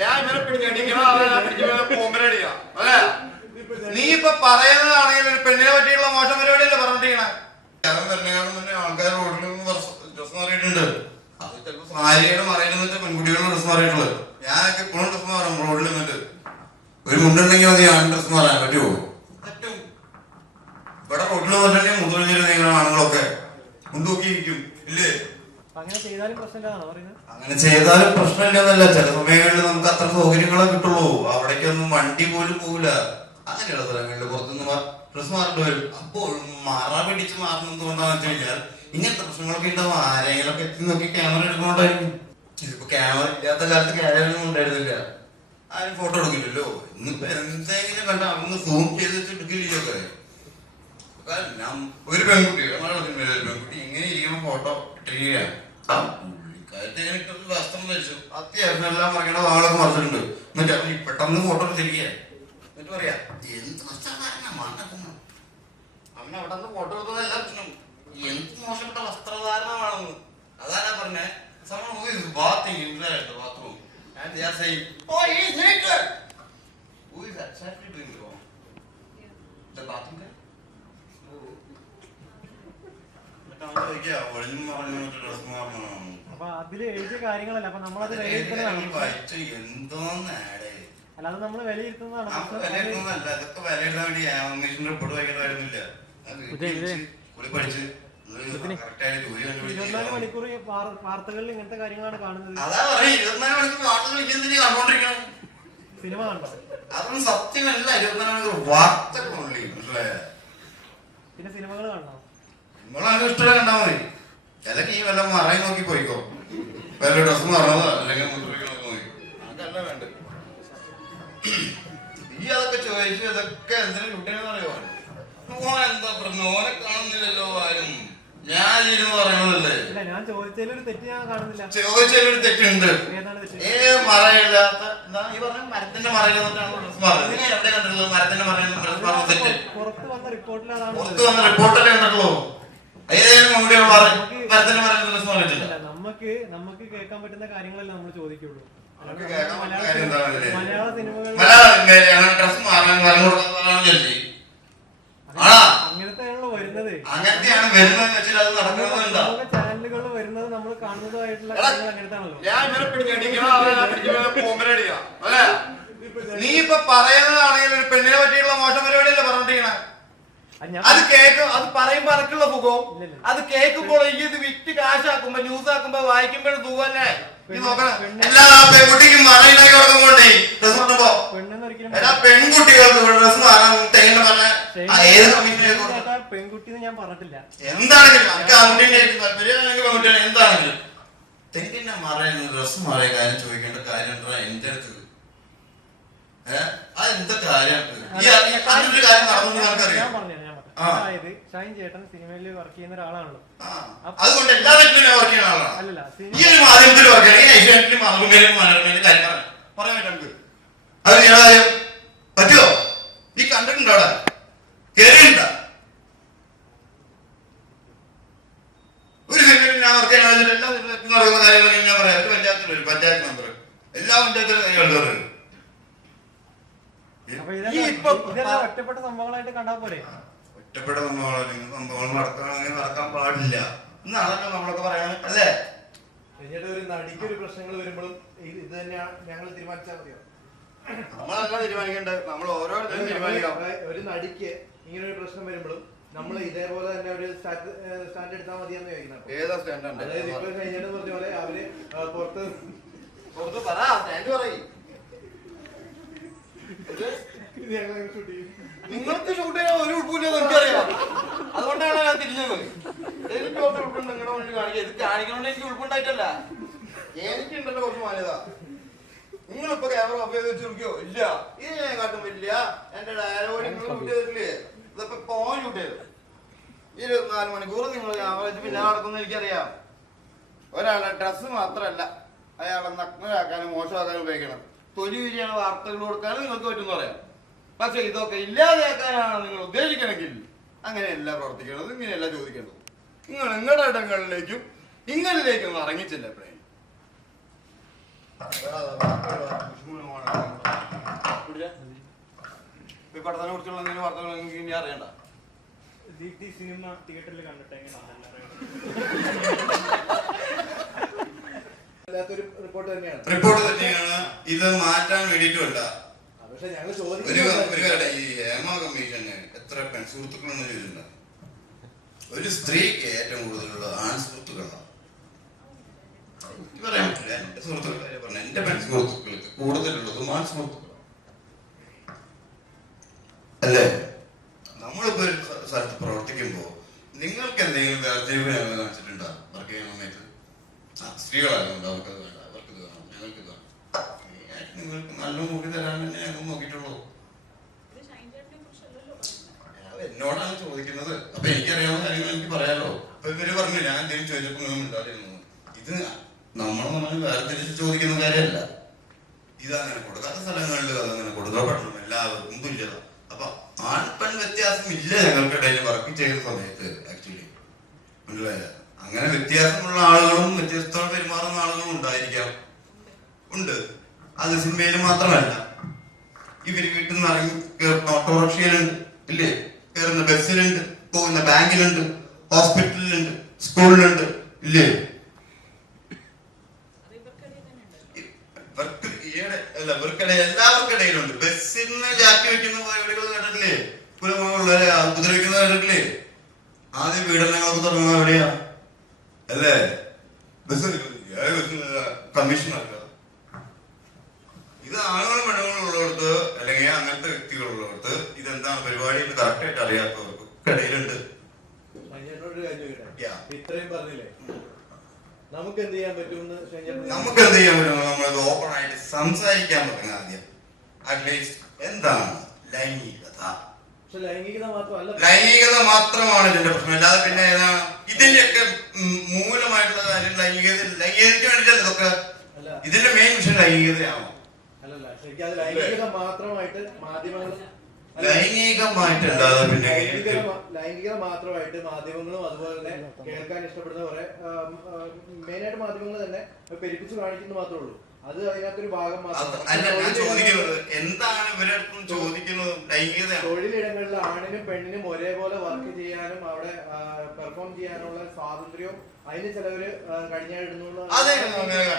ഞാൻ ഇവനെ പോമ്പരടിക്കാം അല്ലേ? നീ ഇപ്പൊ പറയുന്നതാണെങ്കിൽ ഒരു പെണ്ണിനെ പറ്റിയുള്ള മോശം പരിപാടിയല്ലേ പറഞ്ഞിട്ടിരിക്കണേ? മുന്നേ ആൾക്കാർ റോഡിൽ ഡ്രസ് മാറിയിട്ടുണ്ട്. അത് ചിലപ്പോ സാരിയുടെ മറയിലെന്നിട്ട് പെൺകുട്ടികളുടെ ഡ്രസ് മാറിയിട്ടുള്ളത്. ഞാനൊക്കെ ഇപ്പോഴും ഡ്രസ് മാറും റോഡിൽ നിന്നിട്ട്. ഒരു മുണ്ടുണ്ടെങ്കിൽ അത് ഞാൻ ഡ്രസ് മാറാൻ പറ്റുമോ പറ്റും. ഇവിടെ റോഡിൽ വന്നിട്ടുണ്ടെങ്കിൽ മുതുവഴിഞ്ഞിരുന്ന നിങ്ങൾ ആണുങ്ങളൊക്കെ. ഇല്ലേ? അങ്ങനെ ചെയ്താലും പ്രശ്നമില്ല എന്നല്ല ചില സമയങ്ങളിൽ നമുക്ക് അത്ര സൗകര്യങ്ങളെ കിട്ടുള്ളൂ. അവിടേക്കൊന്നും വണ്ടി പോലും പോകില്ല അങ്ങനെയുള്ള സ്ഥലങ്ങളിൽ പുറത്തുനിന്ന് ഡ്രസ് മാറേണ്ടി വരും. അപ്പോൾ മറ പിടിച്ച് മാറുന്നത് തോന്നാന്ന് വെച്ച് കഴിഞ്ഞാൽ ഇങ്ങനത്തെ പ്രശ്നങ്ങളൊക്കെ ഉണ്ടാവും. ആരെങ്കിലൊക്കെ എത്തി നോക്കി ക്യാമറ എടുക്കണോണ്ടായിരിക്കും ഇതിപ്പോ ക്യാമറ ഇല്ലാത്ത കാലത്ത് ക്യാമറ ഒന്നും ഉണ്ടായിരുന്നില്ല. ആരും ഫോട്ടോ എടുക്കില്ലല്ലോ. ഇന്നിപ്പോ എന്തെങ്കിലും കണ്ട അങ്ങ് സൂം ചെയ്തിട്ട് വെച്ച് എടുക്കില്ലൊക്കെ ഒരു പെൺകുട്ടി പെൺകുട്ടി ഇങ്ങനെ ഇരിക്കുമ്പോ ഫോട്ടോ ഇട്ടിരിക്കുകയാണ്. വസ്ത്രം ധരിച്ചു അത്യാവശ്യം എല്ലാം മറിക്കണ വാളൊക്കെ എന്നിട്ട് അവൻ പെട്ടെന്ന് ഫോട്ടോ എന്നിട്ട് പറയാ എന്ത് അവൻ അവിടെ നിന്ന് ഫോട്ടോ എടുത്തതെല്ലാം അല്ലാതെ നമ്മൾ വിലയിരുത്തുന്നതാണ്. വിലയിരുത്തുന്നതല്ല. വേണ്ടി റിപ്പോർട്ട് വായിക്കണമായിരുന്നില്ല ഇരുപത്തിനാല് മണിക്കൂർ ഈ വാർത്തകളിൽ ഇങ്ങനത്തെ കാര്യങ്ങളാണ് കാണുന്നത്. അതാ സിനിമ കണ്ടോ? അതൊന്നും സത്യമല്ല. ഇരുപത്തിനാല് മണിക്കൂർ വാർത്തകളുള്ളി പിന്നെ സിനിമകൾ കാണണം നിങ്ങളാണ് ഇഷ്ടം കണ്ടാ മതി. അല്ലെങ്കിൽ ഈ വല്ല മറയി നോക്കി പോയിക്കോ. വല്ല ഡ്രസ് മറന്നതോ അല്ലെങ്കിൽ ഈ അതൊക്കെ ചോദിച്ചു ഇതൊക്കെ എന്തിനു കുട്ടിയെന്ന് ഓൻ എന്താ പ്രശ്നം ഓനെ കാണുന്നില്ലല്ലോ ആരും. ഞാൻ ഇരുന്ന് പറയണതല്ലേ ചോദിച്ചതിലൊരു തെറ്റുണ്ട്. ഏ മറയില്ലാത്ത എന്താ ഈ പറഞ്ഞ മരത്തിന്റെ മറയിൽ നിങ്ങൾ എവിടെ കണ്ടിട്ടുള്ളത്? മരത്തിന്റെ മറയിൽ തെറ്റ്. പുറത്ത് വന്ന റിപ്പോർട്ടല്ലേ കണ്ടിട്ടുള്ളൂ? ഏതെങ്കിലും മരത്തിന്റെ മറയിൽ ഡ്രസ് പറഞ്ഞിട്ടില്ല. നമുക്ക് നമുക്ക് കേൾക്കാൻ പറ്റുന്ന കാര്യങ്ങളല്ല നമ്മൾ ചോദിക്കുള്ളൂ. അങ്ങനത്തെയാണല്ലോ വരുന്നത്. അങ്ങനത്തെയാണ് വരുന്നത് വെച്ചാൽ അത് ചാനലുകളിൽ വരുന്നത് നമ്മൾ കാണുന്നതായിട്ടുള്ള കാര്യങ്ങൾ അങ്ങനത്താണല്ലോ. നീ ഇപ്പൊ പറയുന്നതാണെങ്കിൽ ഒരു പെണ്ണിനെ പറ്റിയുള്ള മോശം പരിപാടിയല്ലേ പറഞ്ഞിരിക്കണേ അത് കേക്ക് അത് കേൾക്കും അത് പറയുമ്പോ അനക്കുള്ള സുഖവും. അത് കേൾക്കുമ്പോൾ ഈ ഇത് വിറ്റ് കാശാക്കുമ്പോ ന്യൂസ് ആക്കുമ്പോ വായിക്കുമ്പോഴും സുഖമല്ലേ? നീ പെണ്ണ്- പെണ്ണ്- എല്ലാ പെൺകുട്ടിക്കും മറയുണ്ടാക്കി കൊടുക്കുമ്പോണ്ടേ ഡ്രസ് കിട്ടുമ്പോ പെണ്ണെന്ന് ഒരിക്കലും എടാ പെൺകുട്ടികൾക്ക് ഡ്രസ് മാറാൻ തേങ്ങ പറഞ്ഞ ആ ഏത് കമ്മീഷനെ കൊടുക്കും? പെൺകുട്ടി ഞാൻ പറഞ്ഞിട്ടില്ല. എന്താണെങ്കിലും നമുക്ക് ആൺകുട്ടീനെ ആയിരിക്കും താല്പര്യം അല്ലെങ്കിൽ പെൺകുട്ടിയാണ്. എന്താണെങ്കിലും. തെങ്ങിന്റെ മറയുന്ന ഡ്രസ് മാറിയ കാര്യം ചോദിക്കേണ്ട കാര്യം എന്താ? എന്റെ അടുത്ത്. ഏഹ് കാര്യം? ഈ കാര്യം നടന്നു നമുക്കറിയാം അതായത് ഷൈൻ ചേട്ടൻ സിനിമയിൽ വർക്ക് ചെയ്യുന്ന ഒരാളാണല്ലോ. അതുകൊണ്ട് എല്ലാ വർക്ക് ചെയ്യുന്ന ആളാണ്. അല്ലല്ല ഈ ഒരു മാധ്യമത്തിൽ വർക്ക് ചെയ്യണം ഈ ഏഷ്യാനെറ്റിലും മാതൃഭൂമിയിലും മനോരമയിലും കാര്യം പറയാം പറയാൻ പറ്റും അത് പറ്റുമോ നീ കണ്ടിട്ടുണ്ടോ അവിടെ? കേറിയിട്ടുണ്ടോ? ഒരു സിനിമയിൽ ഞാൻ വർക്ക് ചെയ്യാൻ എല്ലാ സിനിമയിലും നടക്കുന്ന കാര്യങ്ങളും ഞാൻ പറയാം. ഒരു പഞ്ചായത്തിൽ ഒരു പഞ്ചായത്ത് മെമ്പർ എല്ലാ പഞ്ചായത്തിലും ഈ ഇപ്പൊ ഒറ്റപ്പെട്ട സംഭവങ്ങളായിട്ട് കണ്ടാ പോരെ ഒറ്റപ്പെട്ട സംഭവങ്ങൾ സംഭവങ്ങൾ നടക്കുകയാണെങ്കിൽ നടക്കാൻ പാടില്ല എന്നാണല്ലോ നമ്മളൊക്കെ പറയാൻ അല്ലേ പിന്നീട് ഒരു നടിക്ക് ഒരു പ്രശ്നങ്ങൾ വരുമ്പോഴും ഇത് ഇത് തന്നെയാണ് ഞങ്ങൾ തീരുമാനിച്ചാൽ മതിയോ? നമ്മളല്ല തീരുമാനിക്കേണ്ടത്? നമ്മൾ ഓരോരുത്തരും തീരുമാനിക്കാം. ഒരു നടിക്ക് ഇങ്ങനെ ഒരു പ്രശ്നം വരുമ്പോഴും നമ്മൾ ഇതേപോലെ തന്നെ ഒരു സ്റ്റാൻഡ് എടുത്താൽ മതിയെന്ന് ചോദിക്കുന്നത് ഏതാ സ്റ്റാൻഡ് അതായത് ഇപ്പൊ കഴിഞ്ഞിട്ട് പറഞ്ഞ പോലെ അവർ പുറത്ത് പുറത്ത് പറ സ്റ്റാൻഡ് പറയും. നിങ്ങൾക്ക് ഷൂട്ട് ചെയ്യാൻ ഒരു ഉൾപ്പില്ല എനിക്കറിയാം. അതുകൊണ്ടാണ് ഞാൻ തിരിഞ്ഞത്. എനിക്ക് കുറച്ച് ഉൾപ്പുണ്ട് നിങ്ങളുടെ മുന്നിൽ കാണിക്കുക ഇത് കാണിക്കണോണ്ട് എനിക്ക് ഉൾപ്പുണ്ടായിട്ടല്ല. എനിക്കുണ്ടല്ലോ കുറച്ച് മാന്യത. നിങ്ങളിപ്പോ ക്യാമറ ഓഫ് ചെയ്ത് വെച്ചിരിക്കോ ഇല്ല. ഇത് ഞാൻ കാട്ടും വലിയ എന്റെ ഡയലോഗ് നിങ്ങൾ ഷൂട്ട് ചെയ്തിട്ടില്ലേ? ഇതിപ്പോ പോകാൻ ഷൂട്ട് ചെയ്തു ഇരുപത്തിനാല് മണിക്കൂർ നിങ്ങൾ ക്യാമറ വെച്ച് പിന്നെ നടക്കുന്ന എനിക്കറിയാം. ഒരാളെ ഡ്രസ്സ് മാത്രമല്ല അയാളെ നഗ്നരാക്കാനും മോശമാക്കാനും ഉപയോഗിക്കണം. തൊലി വിരിയാണ് വാർത്തകൾ കൊടുക്കാനും നിങ്ങൾക്ക് പറ്റുമെന്ന് പറയാം. പക്ഷെ ഇതൊക്കെ ഇല്ലാതെയാക്കാനാണ് നിങ്ങൾ ഉദ്ദേശിക്കണമെങ്കിൽ അങ്ങനെയല്ല പ്രവർത്തിക്കേണ്ടത് ഇങ്ങനെയല്ല ചോദിക്കേണ്ടത്. നിങ്ങൾ നിങ്ങളുടെ ഇടങ്ങളിലേക്കും നിങ്ങളിലേക്കും ഒന്ന് ഇറങ്ങിച്ചില്ല എപ്പോഴേ ഈ പടത്തിനെ കുറിച്ചുള്ള എന്തെങ്കിലും വാർത്തകൾ ഇനി അറിയണ്ട? സിനിമ തിയേറ്ററിൽ കണ്ടിട്ട് റിപ്പോർട്ട് തന്നെയാണ്. റിപ്പോർട്ട് തന്നെയാണ്. ഇത് മാറ്റാൻ വേണ്ടിയിട്ടുമല്ല. പക്ഷെ ഞങ്ങൾ ചോദിക്കുന്നത് ഈ ഹേമ കമ്മീഷന് എത്ര പെൺസുഹൃത്തുക്കളെന്ന് ചോദിച്ചിട്ടുണ്ട്? ഒരു സ്ത്രീക്ക് ഏറ്റവും കൂടുതലുള്ളത് ആൺ സുഹൃത്തുക്കളാണ് എനിക്ക് പറയാൻ പറ്റില്ല എന്റെ സുഹൃത്തുക്കളെ പറഞ്ഞു എന്റെ പെൺസുഹൃത്തുക്കൾക്ക് കൂടുതലുള്ളതും ആൺ സുഹൃത്തുക്കളാണ് അല്ലേ നമ്മളിപ്പോ ഒരു സ്ഥ- സ്ഥലത്ത് പ്രവർത്തിക്കുമ്പോ നിങ്ങൾക്ക് എന്തെങ്കിലും വേർതിരിവ് ഞങ്ങൾ കാണിച്ചിട്ടുണ്ടോ വർക്ക് ചെയ്യുന്ന സമയത്ത് സ്ത്രീകളായതുകൊണ്ട് അവർക്ക് അത് വേണ്ട അവർക്ക് ഇത് വേണം ഞങ്ങൾക്ക് ഇത് വേണം നിങ്ങൾക്ക് നല്ല മുടി തരാൻ തന്നെ എന്നോടാണ് ചോദിക്കുന്നത് അപ്പൊ എനിക്കറിയാവുന്ന കാര്യങ്ങൾ എനിക്ക് പറയാലോ. അപ്പൊ ഇവർ പറഞ്ഞു ഞാൻ എന്തെങ്കിലും ചോദിച്ചപ്പോ ഒന്നും ഉണ്ടായിരുന്നു ഇത് നമ്മൾ നമ്മൾ വേർതിരിച്ച് ചോദിക്കുന്ന കാര്യമല്ല. ഇതങ്ങനെ കൊടുക്കാത്ത സ്ഥലങ്ങളിൽ അതങ്ങനെ കൊടുക്കപ്പെടണം എല്ലാവർക്കും തുല്യത. അപ്പൊ ആൺ പെൺ വ്യത്യാസം ഇല്ല ഞങ്ങൾക്കിടയിൽ വർക്ക് ചെയ്ത സമയത്ത് ആക്ച്വലി മനസ്സിലായ അങ്ങനെ വ്യത്യാസമുള്ള ആളുകളും വ്യത്യസ്തമായി പെരുമാറുന്ന ആളുകളും ഉണ്ടായിരിക്കാം. ഉണ്ട്. അത് സിനിമയിൽ മാത്രമല്ല. ഇവർ വീട്ടിൽ നിന്ന് ഇറങ്ങി ഓട്ടോറിക്ഷയിലുണ്ട് ഇല്ലേ? കയറുന്ന ബസ്സിലുണ്ട് പോകുന്ന ബാങ്കിലുണ്ട് ഹോസ്പിറ്റലിലുണ്ട് സ്കൂളിലുണ്ട് ഇല്ലേ അത് ഇവർക്കിടയിൽ തന്നെ ഉണ്ട് ഇവർക്ക് ഈയിടെ അല്ല ഇവർക്കിടയിൽ എല്ലാവർക്കിടയിലുണ്ട്. ബസ്സിൽ നിന്ന് ജാക്കി വെക്കുന്ന പരിപാടികൾ കേട്ടിട്ടില്ലേ? കുലമുള്ളവരെ ഉപദ്രവിക്കുന്ന കേട്ടിട്ടില്ലേ? ആദ്യം പീഡനങ്ങൾക്ക് തുടങ്ങുന്ന എവിടെയാ അല്ലേ? ബസ് കമ്മീഷൻ ആക്കുക ഇത്? ആണുങ്ങളും പെണ്ണുങ്ങളും ഉള്ളിടത്ത് അല്ലെങ്കിൽ അങ്ങനത്തെ വ്യക്തികളുള്ളിടത്ത് ഇതെന്താണ് പരിപാടി എന്ന് കറക്റ്റ് ആയിട്ട് അറിയാത്തവർക്ക് ഇടയിലുണ്ട്. ഇത്രയും പറഞ്ഞില്ലേ? നമുക്ക് എന്ത് ചെയ്യാൻ പറ്റുമെന്ന് ഷൈൻചേട്ടൻ നമുക്ക് എന്ത് ചെയ്യാൻ പറ്റും നമ്മളത് ഓപ്പൺ ആയിട്ട് സംസാരിക്കാൻ പറ്റുന്ന ആദ്യം അറ്റ്ലീസ്റ്റ് എന്താണ് ലൈംഗികത? ലൈംഗികത മാത്രമാണ് ഇതിന്റെ പ്രശ്നം. അല്ലാതെ പിന്നെ ഏതാണ് ഇതിന്റെയൊക്കെ മൂലമായിട്ടുള്ള കാര്യം ലൈംഗികത ലൈംഗികതയ്ക്ക് വേണ്ടിയിട്ടല്ല ഇതൊക്കെ? ഇതിന്റെ മെയിൻ വിഷയം ലൈംഗികതയാണോ? അല്ലല്ല. ശരിക്കും അത് ലൈംഗികത മാത്രമായിട്ട് മാധ്യമങ്ങൾ അല്ല, ലൈംഗികമായിട്ടല്ലാതെ പിന്നെ ലൈംഗികത മാത്രമായിട്ട് മാധ്യമങ്ങളും അതുപോലെ തന്നെ കേൾക്കാൻ ഇഷ്ടപ്പെടുന്ന കുറെ മെയിനായിട്ട് മാധ്യമങ്ങൾ തന്നെ പെരുപ്പിച്ച് കാണിക്കുന്നു മാത്രമേ ഉള്ളൂ. അത് അതിനകത്തൊരു ഭാഗം മാത്രം. അല്ല ഞാൻ ചോദിക്കുന്നത് എന്താണ് ഇവരടുത്തും ചോദിക്കുന്നത് തൊഴിലിടങ്ങളിൽ ആണിനും പെണ്ണിനും ഒരേപോലെ വർക്ക് ചെയ്യാനും അവിടെ പെർഫോം ചെയ്യാനുള്ള സ്വാതന്ത്ര്യവും അതിന് ചിലവര് ആ, അതെ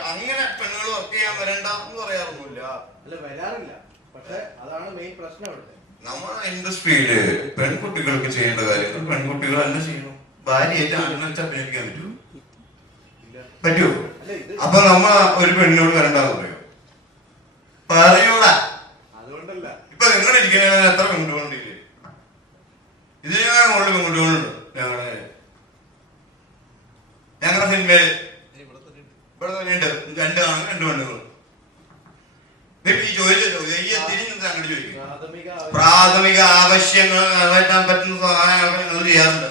അങ്ങനെ വർക്ക് ചെയ്യാൻ വരണ്ട എന്ന് പറയാറൊന്നുമില്ല. അല്ല വരാറില്ല. പക്ഷെ അതാണ് മെയിൻ പ്രശ്നം അവിടുത്തെ. നമ്മുടെ ഇൻഡസ്ട്രിയിൽ പെൺകുട്ടികൾക്ക് ചെയ്യേണ്ട കാര്യങ്ങൾ പെൺകുട്ടികൾ തന്നെ ചെയ്യണം ഭാര്യ അഭിനയിക്കാൻ പറ്റൂ ഇത് അപ്പൊ നമ്മ ഒരു പെണ്ണിനോട് വരണ്ടെന്ന് പറയോ? പറയൂടാ. അതുകൊണ്ടല്ല. ഇപ്പൊ നിങ്ങൾ ഇരിക്കുന്ന എത്ര പെൺകുട്ടികളുണ്ടില്ലേ ഇതിനേക്കാൾ കൂടുതൽ പെൺകുട്ടികളുണ്ട്. ഞങ്ങളുടെ ഞങ്ങളുടെ സിനിമയിൽ ഇവിടെ തന്നെയുണ്ട് രണ്ട് ആണ് രണ്ട് പെണ്ണുങ്ങൾ ഇപ്പൊ ഈ ചോദിച്ച ചോദ്യം ഈ തിരിഞ്ഞ് അങ്ങോട്ട് ചോദിക്കും പ്രാഥമിക ആവശ്യം പ്രാഥമിക ആവശ്യങ്ങൾ നിറവേറ്റാൻ പറ്റുന്ന സഹായമൊക്കെ നിങ്ങൾ ചെയ്യാറുണ്ട്.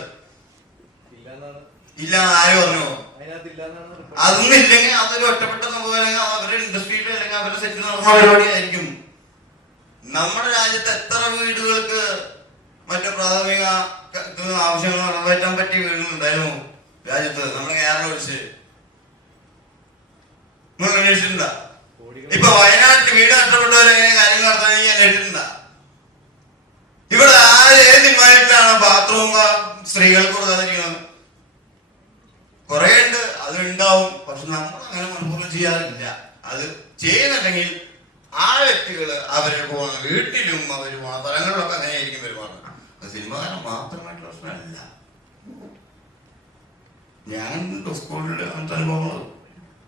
ഇല്ല ആരും പറഞ്ഞോ. അതൊന്നും ഇല്ലെങ്കിൽ അതൊരു ഒറ്റപ്പെട്ട സംഭവം അല്ലെങ്കിൽ അവരുടെ ഇൻഡസ്ട്രിയിൽ അല്ലെങ്കിൽ അവരുടെ സെറ്റിൽ നടക്കുന്ന പരിപാടിയായിരിക്കും നമ്മുടെ രാജ്യത്ത് എത്ര വീടുകൾക്ക് മറ്റു പ്രാഥമിക ആവശ്യങ്ങൾ നിറവേറ്റാൻ പറ്റിയ വീടുകളുണ്ടായിരുന്നു രാജ്യത്ത്? നമ്മുടെ കേരളം ഒഴിച്ച്. നിങ്ങൾ അന്വേഷിച്ചിട്ടുണ്ടോ? ഇപ്പൊ വയനാട്ടിൽ വീട് നഷ്ടപ്പെട്ടവരെ കാര്യങ്ങൾ നടത്താൻ അന്വേഷിച്ചിട്ടുണ്ടോ ഇവിടെ ആര് ഏത് ബാത്റൂം സ്ത്രീകൾക്ക് കൊടുക്കാതിരിക്കുന്നത് കുറെ ഉണ്ട് അത് ഉണ്ടാവും പക്ഷെ നമ്മൾ അങ്ങനെ മനഃപൂർവം ചെയ്യാറില്ല. അത് ചെയ്യുന്നുണ്ടെങ്കിൽ ആ വ്യക്തികൾ അവരെ പോകുന്ന വീട്ടിലും അവർ പോകുന്ന സ്ഥലങ്ങളിലൊക്കെ അങ്ങനെയായിരിക്കും പെരുമാറുന്നത്. അത് സിനിമാകാരൻ മാത്രമായിട്ട് പ്രശ്നമല്ല. ഞാൻ സ്കൂളിൽ അങ്ങനത്തെ അനുഭവങ്ങൾ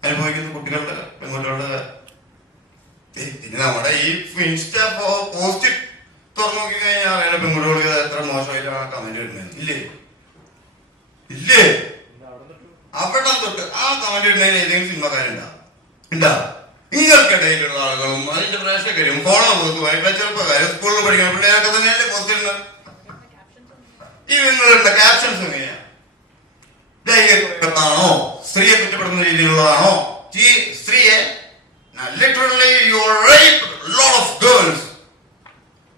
അനുഭവിക്കുന്ന കുട്ടികളുടെ പെൺകുട്ടികളുടെ. പിന്നെ നമ്മുടെ ഈ ഇൻസ്റ്റ പോസ്റ്റ് തുറന്നു നോക്കി കഴിഞ്ഞാൽ പെൺകുട്ടി കൊടുക്കുന്നത് എത്ര മോശമായിട്ടാണ് കമന്റ് വരുന്നത്. ഇല്ലേ? ഇല്ലേ? അവിടെ തൊട്ട് ആ കമന്റ് ഇടുന്നതിന് ഏതെങ്കിലും സിനിമക്കാരുണ്ടാ ഉണ്ടാ? നിങ്ങൾക്കിടയിലുള്ള ആളുകളും അതിന്റെ പ്രേക്ഷകരും ഫോണോ നോക്കുമായിട്ടുള്ള ചെറുപ്പക്കാരും സ്കൂളിൽ പഠിക്കുന്ന പിള്ളേരൊക്കെ തന്നെയല്ലേ പോസ്റ്റ് ഇടുന്നത് ക്യാപ്ഷൻസ് ഒന്നും ഈ നിങ്ങളുടെ ക്യാപ്ഷൻസ് എങ്ങനെയാ? ലൈംഗികമാണോ സ്ത്രീയെ കുറ്റപ്പെടുന്ന രീതിയിലുള്ളതാണോ? സ്ത്രീയെ ലിറ്ററലി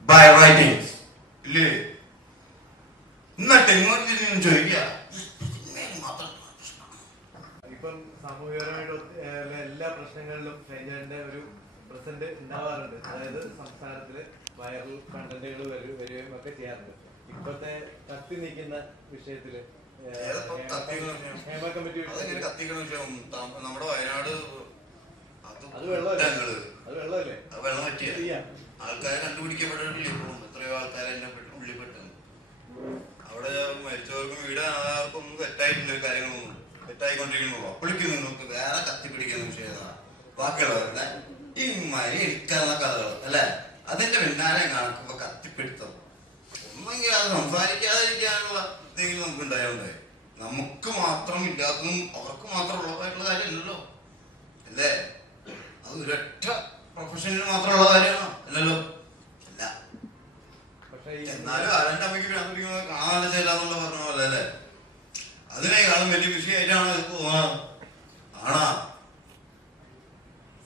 ബൈ റൈറ്റിംഗ്സ് ഇല്ലേ? എന്നിട്ട് ഇങ്ങോട്ട് തിരിഞ്ഞ് ചോദിക്കുക. ഇപ്പം സാമൂഹികപരമായിട്ട് എല്ലാ പ്രശ്നങ്ങളിലും അതിന്റെ ഒരു പ്രസന്റ് ഉണ്ടാവാറുണ്ട്. അതായത് സംസ്ഥാനത്തിൽ വൈറൽ കണ്ടന്റുകൾ വരികയും ഒക്കെ ചെയ്യാറുണ്ട്. ഇപ്പോഴത്തെ കത്തി നിൽക്കുന്ന വിഷയത്തിൽ ഹേമ കമ്മിറ്റി നമ്മുടെ വയനാട് അത് വെള്ളമല്ലേ? അത് വെള്ളമല്ലേ? വെള്ളം പറ്റിയ. ആൾക്കാരെ കണ്ടുപിടിക്കപ്പെട്ടിട്ടില്ല എത്രയോ ആൾക്കാരെ എന്നെ ഉള്ളിൽ അവിടെ മരിച്ചവർക്കും വീട് ആർക്കും തെറ്റായിട്ടില്ല കാര്യങ്ങളൊന്നും തെറ്റായിക്കൊണ്ടിരിക്കുന്നു അപ്പോഴേക്കും നിങ്ങൾക്ക് വേറെ കത്തിപ്പിടിക്കുന്ന വിഷയം ബാക്കിയുള്ളവരുടെ ഈ മരി ഇരിക്കാനുള്ള കഥകൾ അല്ലെ? അതിന്റെ പിന്നാലെ കാണുമ്പോ കത്തിപ്പിടുത്തം. ഒന്നെങ്കിൽ അത് സംസാരിക്കാതിരിക്കാനുള്ള എന്തെങ്കിലും നമുക്ക് ഉണ്ടായോണ്ടേ നമുക്ക് മാത്രം ഇല്ലാത്തതും അവർക്ക് മാത്രം ഉള്ളതായിട്ടുള്ള കാര്യമല്ലല്ലോ. അല്ലേ? അത് ഒരൊറ്റ പ്രൊഫഷനിൽ മാത്രമുള്ള കാര്യമാണോ? അല്ലല്ലോ. അല്ല. എന്നാലും ആരന്റെ അമ്മയ്ക്ക് ഭ്രാന്ത് പിടിക്കുന്നത് കാണാൻ ചെയ്യില്ലെന്നുള്ള പറഞ്ഞ പോലെ അല്ലേ? അതിനേക്കാളും വലിയ വിഷയമായിട്ടാണ് തോന്നുന്നത് ആണാ?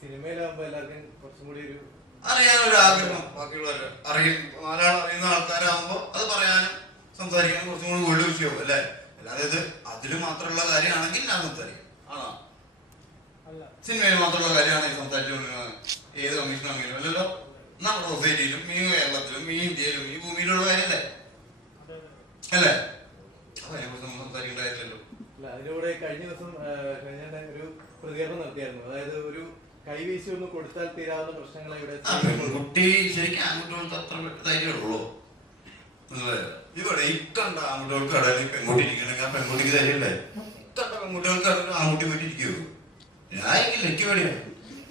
സിനിമയിലാകുമ്പോ എല്ലാവർക്കും കുറച്ചും കൂടി ഒരു അറിയാനൊരു ആഗ്രഹം ബാക്കിയുള്ളവര് അറിയും മലയാളം അറിയുന്ന ആൾക്കാരാകുമ്പോ അത് പറയാനും സംസാരിക്കാനും കുറച്ചും കൂടി വലിയ വിഷയവും അല്ലേ? അല്ലാതെ ഇത് അതിൽ മാത്രമുള്ള കാര്യമാണെങ്കിൽ ഞാൻ സംസാരിക്കും. ആണോ? സിനിമയിൽ മാത്രമുള്ള കാര്യമാണെങ്കിൽ സംസാരിച്ചുകൊണ്ടിരുന്നത്. ഏത് കമ്മീഷനാണെങ്കിലും അല്ലല്ലോ? നമ്മുടെ സൊസൈറ്റിയിലും ഈ കേരളത്തിലും ഈ ഇന്ത്യയിലും ഈ ഭൂമിയിലുള്ള കാര്യമല്ലേ? അല്ലേ? അപ്പൊ അതിനെക്കുറിച്ച് നമ്മൾ അതിലൂടെ കഴിഞ്ഞ ദിവസം കഴിഞ്ഞ ഒരു പ്രതികരണം നടത്തിയായിരുന്നു. അതായത് ഒരു കൈവീശി ഒന്ന് കൊടുത്താൽ തീരാവുന്ന പ്രശ്നങ്ങളെ ഇവിടെ കുട്ടി ശരിക്കും ആൺകുട്ടികൾക്ക് അത്ര ധൈര്യമുള്ളൂ ഇവിടെ ഇക്കണ്ട ആൺകുട്ടികൾക്ക് ഇടയിൽ പെൺകുട്ടി ഇരിക്കണമെങ്കിൽ ആ പെൺകുട്ടിക്ക് ധൈര്യമില്ലേ? ഇക്കണ്ട പെൺകുട്ടികൾക്ക് ഇടയിൽ ആൺകുട്ടി ഞാൻ എനിക്ക് പേടിയാണ്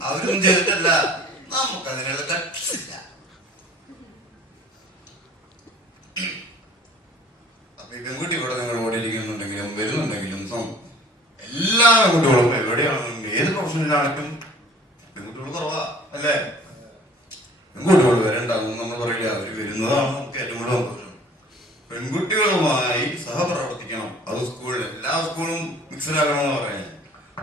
അവരൊന്നും ചെയ്തിട്ടല്ല. നമുക്ക് അതിനുള്ള കട്ടില്ല അപ്പൊ ഈ പെൺകുട്ടി ഇവിടെ നിങ്ങൾ ഓടിയിരിക്കുന്നുണ്ടെങ്കിലും വരുന്നുണ്ടെങ്കിലും എല്ലാ പെൺകുട്ടികളും എവിടെയാണെങ്കിലും ഏത് പ്രൊഫഷനിലാണെങ്കിലും പെൺകുട്ടികൾ കുറവാ അല്ലേ? പെൺകുട്ടികൾ വരണ്ടാകും നമ്മൾ പറയില്ല അവർ വരുന്നതാണ് നമുക്ക് ഏറ്റവും കൂടുതൽ പെൺകുട്ടികളുമായി സഹപ്രവർത്തിക്കണം. അത് സ്കൂളിൽ എല്ലാ സ്കൂളും മിക്സഡ് ആകണമെന്ന് പറയാൻ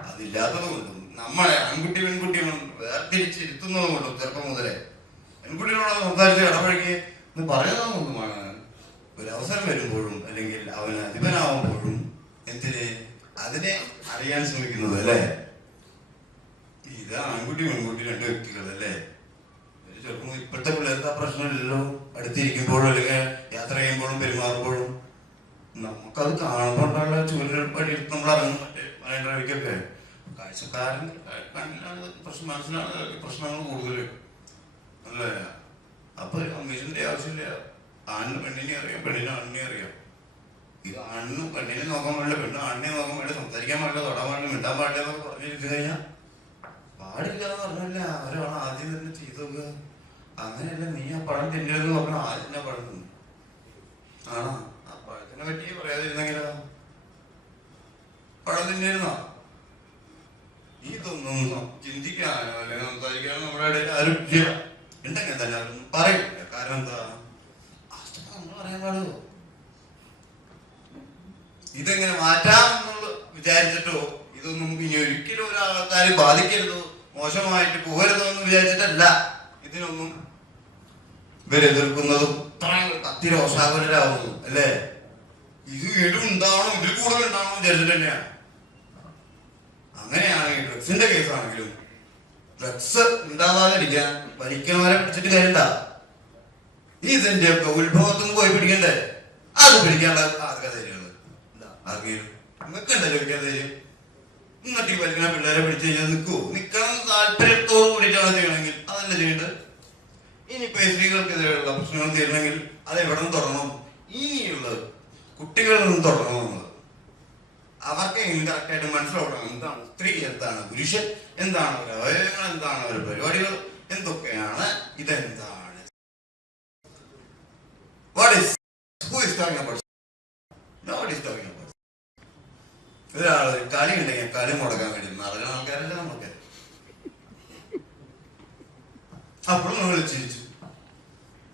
അതില്ലാത്തത് കൊണ്ടും നമ്മളെ ആൺകുട്ടി പെൺകുട്ടി വേർതിരിച്ചിരുത്തുന്നത് കൊണ്ടും ചെറുപ്പം മുതലേ പെൺകുട്ടികളോട് സംസാരിച്ച് ഇടപഴകി എന്ന് പറയുന്നത് കൊണ്ടുമാണ് ഒരു അവസരം വരുമ്പോഴും അല്ലെങ്കിൽ അവന് അധിപനാവുമ്പോഴും എന്തിന് അതിനെ അറിയാൻ ശ്രമിക്കുന്നത് അല്ലേ? ഇത് ആൺകുട്ടി പെൺകുട്ടി രണ്ട് വ്യക്തികൾ അല്ലേ? ചെറുപ്പം ഇപ്പോഴത്തെ പിള്ളേർക്ക് ആ പ്രശ്നമില്ലല്ലോ. അടുത്തിരിക്കുമ്പോഴും അല്ലെങ്കിൽ യാത്ര ചെയ്യുമ്പോഴും പെരുമാറുമ്പോഴും നമുക്കത് കാണുമ്പോഴുള്ള ചൂരൽപ്പടി നമ്മൾ ഇറങ്ങും മലയാളിക്കൊക്കെ കാഴ്ചക്കാരൻ കണ്ണിലാണ് പ്രശ്നം മനസ്സിലാണ് പ്രശ്നങ്ങൾ കൂടുതൽ അല്ലേ? അപ്പൊ കമ്മീഷന്റെ ആവശ്യമില്ല. ആണിന് പെണ്ണിനെ അറിയാം പെണ്ണിന് ആണിനെ അറിയാം. ഇത് ആണിനും പെണ്ണിനെ നോക്കാൻ പാടില്ല പെണ്ണ് ആണിനെ നോക്കാൻ പാടില്ല സംസാരിക്കാൻ പാടില്ല തൊടാൻ പാടില്ല മിണ്ടാൻ പാടില്ല എന്നൊക്കെ പറഞ്ഞിട്ട് കഴിഞ്ഞാൽ പാടില്ല എന്ന് പറഞ്ഞല്ല? ഒരാൾ ആദ്യം തന്നെ ചെയ്തു നോക്കുക അങ്ങനെയല്ല നീ ആ പഴം തിന്നരുതെന്ന് പറഞ്ഞാൽ ആദ്യം തന്നെ പഴം തിന്നു? ആണോ? ആ പഴത്തിനെ പറ്റി പറയാതിരുന്നെങ്കിലോ? പഴം തിന്നിരുന്നോ നീ സം- ചിന്തിക്കാനോ അല്ലെങ്കിൽ സംസാരിക്കാനോ നമ്മുടെ ഇടയിൽ ആരും ഉണ്ടെങ്കിൽ തന്നെ അവരൊന്നും പറയില്ല. കാരണം എന്താ? അതൊക്കെ നമ്മൾ പറയാൻ പാടുമോ ഇതെങ്ങനെ മാറ്റാം എന്നുള്ള വിചാരിച്ചിട്ടോ? ഇതൊന്നും ഇനി ഒരിക്കലും ഒരാൾക്കാരെ ബാധിക്കരുതോ? മോശമായിട്ട് പോകരുതോ എന്ന് വിചാരിച്ചിട്ടല്ല. ഇതിനൊന്നും ഇവരെതിർക്കുന്നതും കത്തി രോഷാകുലരാകുന്നു അല്ലേ? ഇത് വീണ്ടും ഉണ്ടാവണം ഇതിൽ കൂടുതൽ ഉണ്ടാവണം വിചാരിച്ചിട്ട് തന്നെയാണ് അങ്ങനെയാണെങ്കിൽ ഡ്രഗ്സിന്റെ കേസാണെങ്കിലും ഡ്രഗ്സ് ഉണ്ടാവാതിരിക്കാൻ വലിക്കുന്നവരെ പിടിച്ചിട്ട് കാര്യണ്ട ഇതിന്റെ ഒക്കെ ഉത്ഭവത്തിൽ നിന്ന് പോയി പിടിക്കണ്ടേ? അത് പിടിക്കാനുള്ള ആർക്കാ ധൈര്യമുള്ളത് ആർക്കെങ്കിലും നിങ്ങൾക്ക് പിടിക്കാൻ എന്നിട്ട് ഈ വലിക്കുന്ന പിള്ളേരെ പിടിച്ചു കഴിഞ്ഞാൽ നിൽക്കുവോ നിൽക്കണം താല്പര്യത്തോടും കൂടിയിട്ടാണ് ചെയ്യണമെങ്കിൽ അതല്ല ചെയ്യേണ്ടത്? ഇനിയിപ്പോ സ്ത്രീകൾക്കെതിരെയുള്ള പ്രശ്നങ്ങൾ തീരണമെങ്കിൽ അത് എവിടെ നിന്ന് തുടങ്ങണം ഇനിയുള്ളത് കുട്ടികളിൽ നിന്ന് തുടങ്ങണം അവർക്ക് കറക്റ്റ് ആയിട്ട് മനസ്സിലാവണം. എന്താണ് സ്ത്രീ എന്താണ് പുരുഷൻ എന്താണ് അവരുടെ അവയവങ്ങൾ എന്താണ് അവരുടെ പരിപാടികൾ എന്തൊക്കെയാണ് ഇതെന്താണ്? വാട്ട് ഈസ് ഈസ് കളി ഉണ്ടെങ്കിൽ കളി മുടക്കാൻ വേണ്ടി നടക്കുന്ന ആൾക്കാരല്ല നമുക്ക് അപ്പോഴും നമ്മൾ ചിരിച്ചു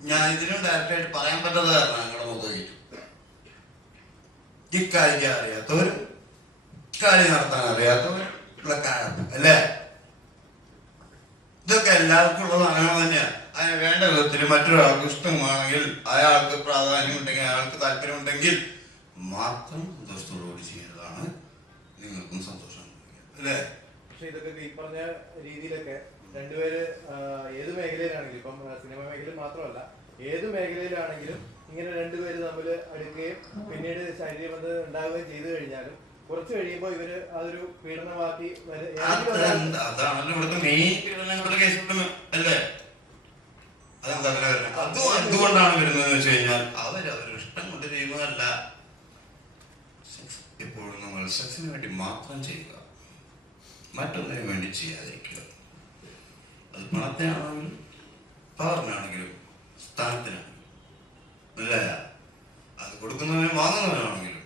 ഞാൻ ഇതിനും ഡയറക്റ്റ് ആയിട്ട് പറയാൻ പറ്റാത്ത കാരണം ഞങ്ങളുടെ മുഖം ഈ കളിക്കാൻ അറിയാത്തവരും കളി നടത്താൻ അറിയാത്തവർ കഴപ്പ് അല്ലേ? ഇതൊക്കെ എല്ലാവർക്കും ഉള്ളത് അങ്ങനെ തന്നെയാണ് അതിന് വേണ്ട വിധത്തിൽ മറ്റൊരാൾക്ക് ഇഷ്ടമാണെങ്കിൽ അയാൾക്ക് പ്രാധാന്യം ഉണ്ടെങ്കിൽ അയാൾക്ക് താല്പര്യം ഉണ്ടെങ്കിൽ മാത്രം സന്തോഷത്തോടുകൂടി ചെയ്യുന്നതാണ് നിങ്ങൾക്കും സന്തോഷം അല്ലേ? പക്ഷെ ഇതൊക്കെ ഈ പറഞ്ഞ രീതിയിലൊക്കെ രണ്ടുപേര് ഏത് മേഖലയിലാണെങ്കിലും ഇപ്പം സിനിമ മേഖലയിൽ മാത്രമല്ല ഏത് മേഖലയിലാണെങ്കിലും ഇങ്ങനെ രണ്ടുപേര് തമ്മിൽ അടുക്കുകയും പിന്നീട് ശരീരബന്ധം ഉണ്ടാവുകയും ചെയ്തു കഴിഞ്ഞാലും കുറച്ച് കഴിയുമ്പോൾ ഇവർ അതൊരു പീഡനമാക്കി വര- ഏതെങ്കിലും ഒരാൾ- അതെന്താ? അതാണല്ലോ ഇവിടുത്തെ മെയിൻ പീഡനങ്ങളുടെ കേസിലും അല്ലേ? അതെന്താ അങ്ങനെ വരുന്നത് അതും എന്തുകൊണ്ടാണ് വരുന്നത് വെച്ച് കഴിഞ്ഞാൽ അവർ അവരുടെ ഇഷ്ടം കൊണ്ട് ചെയ്യുന്നതല്ല. എപ്പോഴും നമ്മൾ സെക്സിന് വേണ്ടി മാത്രം ചെയ്യുക. മറ്റൊന്നിനു വേണ്ടി ചെയ്യാതിരിക്കുക. അത് പണത്തിനാണെങ്കിലും പവറിനാണെങ്കിലും സ്ഥാനത്തിനാണെങ്കിലും. അല്ല? അത് കൊടുക്കുന്നവനും വാങ്ങുന്നവനാണെങ്കിലും.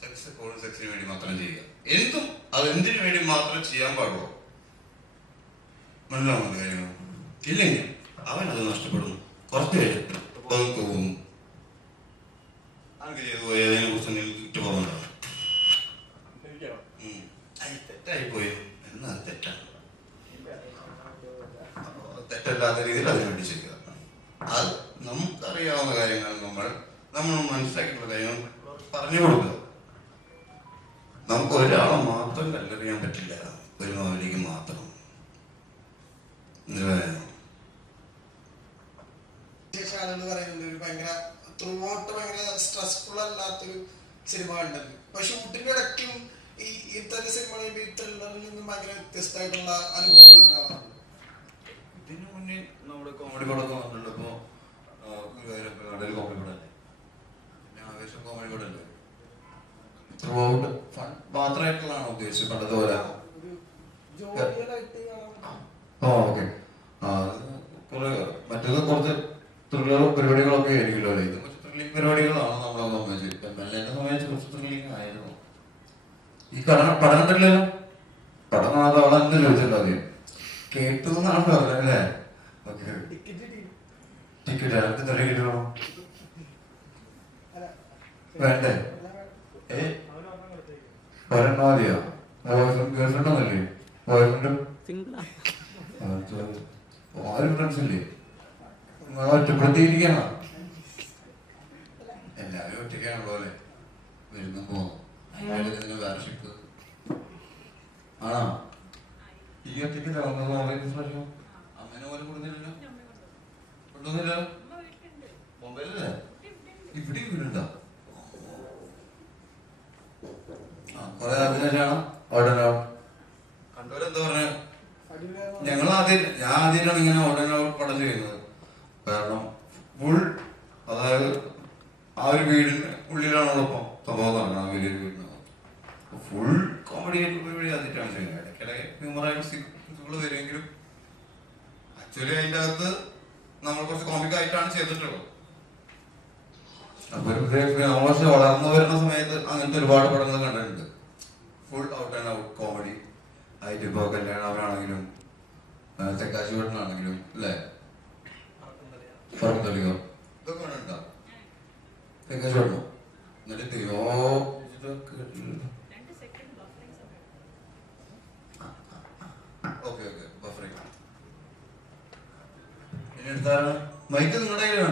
സെക്സ് എപ്പോഴും സെക്സിന് വേണ്ടി മാത്രം ചെയ്യുക. എന്തും അത് എന്തിനു വേണ്ടി മാത്രം ചെയ്യാൻ പാടുള്ളൂ? മനസ്സിലാവുന്ന കാര്യങ്ങൾ ഇല്ലെങ്കിൽ അവൻ അത് നഷ്ടപ്പെടുന്നു. കുറച്ച് പേര് പോകുന്നു. അങ്ങനെ ചെയ്തു? പോയി അതിനെ കുറിച്ച് നിങ്ങൾക്ക് പോകുന്നുണ്ടോ തെറ്റായി പോയി എന്നാൽ തെറ്റാണ് തെറ്റല്ലാത്ത രീതിയിൽ അതിനു വേണ്ടി ചെയ്യുക. അത് നമുക്കറിയാവുന്ന കാര്യങ്ങൾ നമ്മൾ നമ്മൾ മനസ്സിലാക്കിയിട്ടുള്ള കാര്യങ്ങൾ പറഞ്ഞു കൊടുക്കുക. നമുക്ക് ഒരാളെ മാത്രം കല്ലെറിയാൻ പറ്റില്ല. ഒരു മൗലിക്ക് മാത്രം. പറയുന്നത് ഒരു ഭയങ്കര ത്രൂ ഔട്ട് ഭയങ്കര സ്ട്രെസ്ഫുൾ അല്ലാത്തൊരു സിനിമ ഉണ്ടല്ലോ അപ്പൊ ഷൂട്ടിന്റെ ഇടയ്ക്കും ഈ ഇത്തരം സിനിമകളിൽ ഈ ത്രില്ലറിൽ നിന്നും ഭയങ്കര വ്യത്യസ്തമായിട്ടുള്ള അനുഭവങ്ങൾ ഉണ്ടാവാറുണ്ട്. ഇതിനു മുന്നേ നമ്മുടെ കോമഡി പടമൊക്കെ വന്നിട്ടുള്ളപ്പോ ഗുരുവായൂരപ്പൻ കടൽ കോമഡി പടമല്ലേ? പിന്നെ ആവേശം കോമഡി പടല്ലേ ത്രൂ ഔട്ട് ഫൺ മാത്രമായിട്ടുള്ളതാണോ ഉദ്ദേശിച്ചത്? പണ്ടത്തെ പോലെ ഒരു ജോലികളായിട്ട് കാണാൻ ഓ ഓക്കെ. മറ്റേത് കുറച്ച് ത്രില്ലർ പരിപാടികളൊക്കെ ആയിരിക്കുമല്ലോ അല്ലേ? ഇത് കുറച്ച് ത്രില്ലിംഗ് പരിപാടികളാണ് നമ്മളെ സംബന്ധിച്ച്. എന്നെ സംബന്ധിച്ച് കുറച്ച് ത്രില്ലിംഗ് ആയിരുന്നു. ഈ പഠനം പഠനം കണ്ടില്ലല്ലോ പഠനം അത് അവളെ എന്ത് ചോദിച്ചല്ലോ കേട്ടു എന്നാണ് പറഞ്ഞത് അല്ലേ? ഓക്കെ. ടിക്കറ്റ് എനിക്ക് എത്ര കിട്ടണോ അല്ല വേണ്ടേ? ഏ? ഒരെണ്ണം മതിയോ ഗേൾ ഫ്രണ്ട് ഒന്നല്ലേ ബോയ് ഫ്രണ്ടും ആരും ഫ്രണ്ട്സ് ഇല്ലേ? ഒറ്റപ്പെടുത്തിയിരിക്കണം? എല്ലാവരും ഒറ്റയ്ക്കാണല്ലോ അല്ലേ? വരുന്ന പോകുന്നു. അതിന്റെ ഇതിന് വേറെ ഷിപ്പ് ആണോ? ഈ ഒറ്റയ്ക്ക് ഓൺലൈൻ അമ്മേനെ പോലും കൊടുക്കുന്നില്ലല്ലോ കൊണ്ടുവന്നില്ലല്ലോ അമ്മ വീട്ടിലുണ്ട് മൊബൈലല്ലേ കുട്ടി ഇവിടെ ഉണ്ട് ഇവിടെ വീടുണ്ടോ ആ കുറെ അതിനാണ് അവിടെ കണ്ടവരെന്താ പറഞ്ഞ അടിപൊളിയായിരുന്നു. ഞങ്ങൾ ആദ്യം ഞാൻ ആദ്യമായിട്ടാണ് ഇങ്ങനെ ഉടനെ പടം ചെയ്യുന്നത് കാരണം ഫുൾ അതായത് ആ ഒരു വീടിന് ഉള്ളിലാണല്ലോ ഇപ്പം സംഭവം നടക്കുന്നത് ആ വലിയൊരു വീടിന് ഫുൾ കോമഡി ആയിട്ട് പരിപാടി ആദ്യമായിട്ടാണ് ചെയ്യുന്നത് ഇടയ്ക്കിടയ്ക്ക് ഹ്യൂമറായിട്ട് വരുമെങ്കിലും ആക്ച്വലി അതിന്റെ അകത്ത് നമ്മൾ കുറച്ച് കോമിക് ആയിട്ടാണ് ചെയ്തിട്ടുള്ളത്. അപ്പൊ നമ്മൾ വളർന്നു വരുന്ന സമയത്ത് അങ്ങനത്തെ ഒരുപാട് പടങ്ങൾ കണ്ടിട്ടുണ്ട്. Full out and out comedy ആയിട്ട് ഇപ്പൊ കല്യാണവരാണെങ്കിലും തെക്കാശി ഭട്ടനാണെങ്കിലും അല്ലേ? പറമ്പലിയോ ഇതൊക്കെ കണ്ടിട്ടുണ്ടോ? വീട്ടിലോ എന്നിട്ട് തിരിയോ ഓക്കെ ഓക്കെ. മൈക്ക് നിങ്ങളുടെ കയ്യിലാണ്?